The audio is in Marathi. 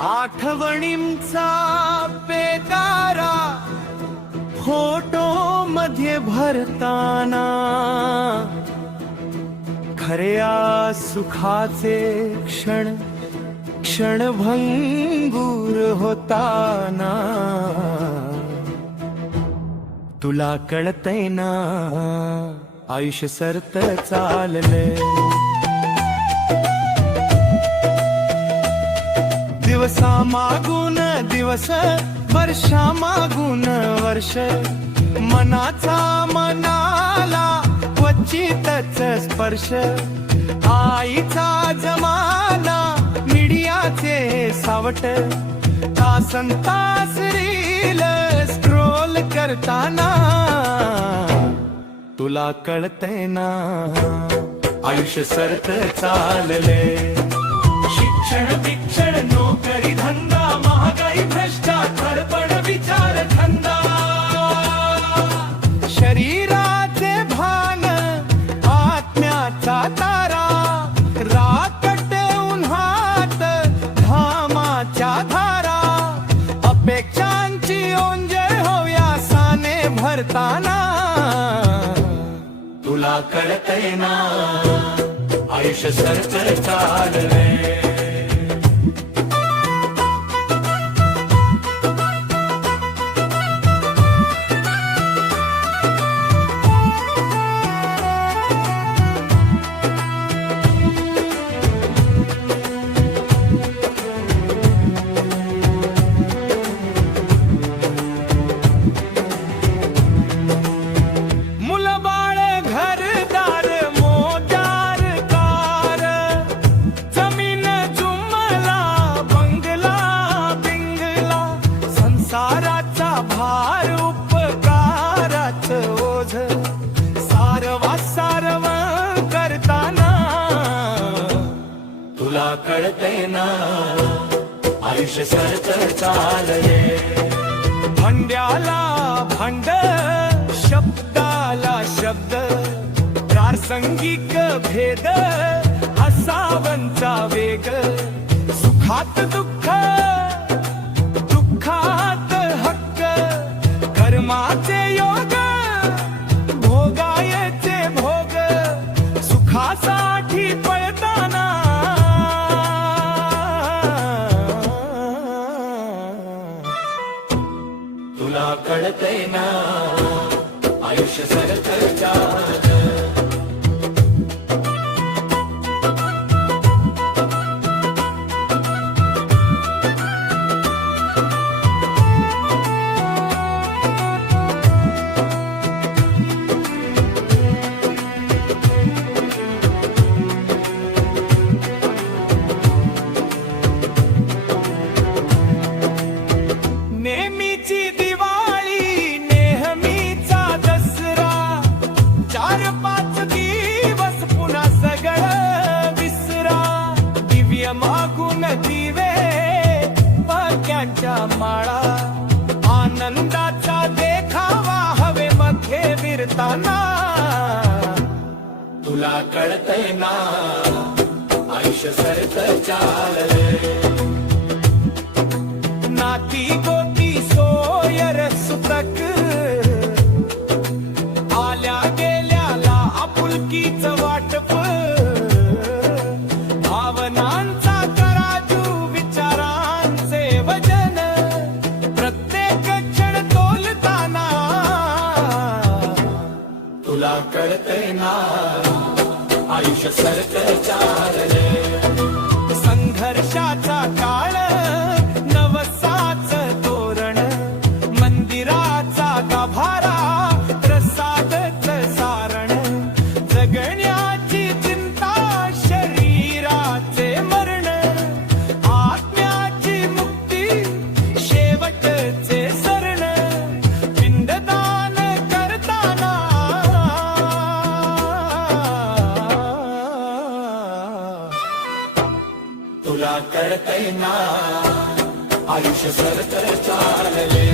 आठवणींचा पेटारा फोटो मध्ये भरताना, खऱ्या सुखाचे क्षण क्षणभंगूर होताना. तुला कळतंय ना आयुष्य सरत चालले, दिवसा मागून दिवस वर्षा मागून वर्ष, मनाचा मनाला क्वचितच स्पर्श. आईचा जमाना मीडियाचे सावट, तासंतास रील स्क्रोल करताना. तुला कळतंय ना आयुष्य सरत चालले, शिक्षण शिक्षण नोकरी धंदा महागाई भ्रष्टाचार पण विचार धंदा. शरीराचे भान आत्म्याचा तारा, राकट उन्हात घामाच्या धारा. अपेक्षांची ओंजळ हव्यासाने भरताना. तुला कळतंय ना आयुष्य सरत चालले. साराचा भार उपकाराच ओझ, सारवा सारव करताना. तुला कळतंय ना आयुष्य सरत चालले, भांड्याला भांड शब्दाला शब्द, प्रासंगिक भेद असावंचा वेग. सुखात दुःख दुःखात हक्क, कर्माचे योग भोगायचे भोग. सुखासाठी पळताना. तुला कळतंय ना आयुष्य सरत चालले. नेहमीची दिवाळी नेहमीचा दसरा, 4-5 दिवस पुन्हा सगळं विसरा. दिव्य मागून दिवे पक्यांच्या माळा, आनंदाचा देखावा हवेमध्ये विरताना. तुला कळतंय ना आयुष्य सरत चालले, नाती गोती सोयर सुतक, आल्या गेल्याला आपुलकीच वाटप. भावनांचा तराजू विचारांचे वजन, प्रत्येक क्षण तोलताना. तुला कळतंय ना आयुष्य सरत चालले, संघर्षाचा काळ नवसाच तोरण, मंदिराचा गाभारा प्रसादच सारण. जगण्याची चिंता शरीराचे मरण, आत्म्याची मुक्ती शेवटचे शरण. पिंडदान करताना. तुला कळतंय ना आयुष्य सरत चालले.